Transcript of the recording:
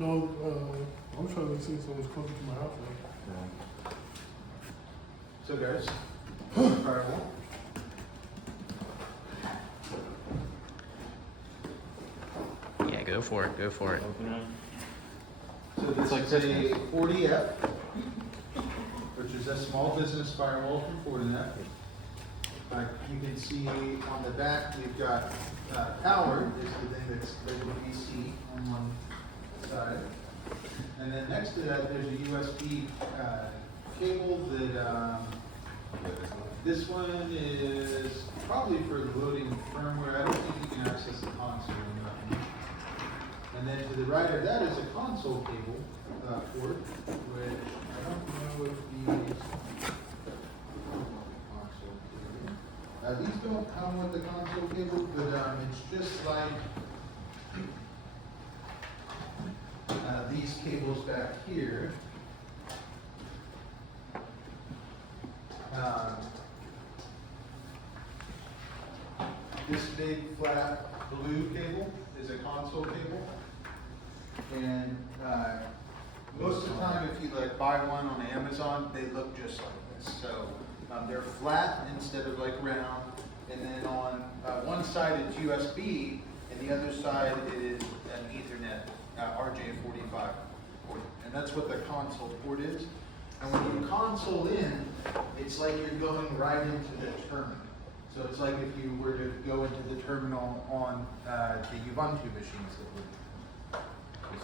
No, I'm trying to see someone's closer to my house. Right? So guys, firewall. Yeah, go for it. Go for it. So this is a FortiF, which is a small business firewall from Fortinet. You can see on the back we've got power is the thing that's labeled PC on one side, and then next to that there's a USB cable that this one is probably for loading firmware. I don't think you can access the console or nothing. And then to the right of that is a console cable port, which I don't know if these console cable. These don't come with the console cable, but it's just like these cables back here. This big flat blue cable is a console cable, and most of the time if you like buy one on Amazon, they look just like this. So they're flat instead of like round, and then on one side it's USB, and the other side is an Ethernet RJ45 port, and that's what the console port is. And when you console in, it's like you're going right into the terminal. So it's like if you were to go into the terminal on the Ubuntu machines that we're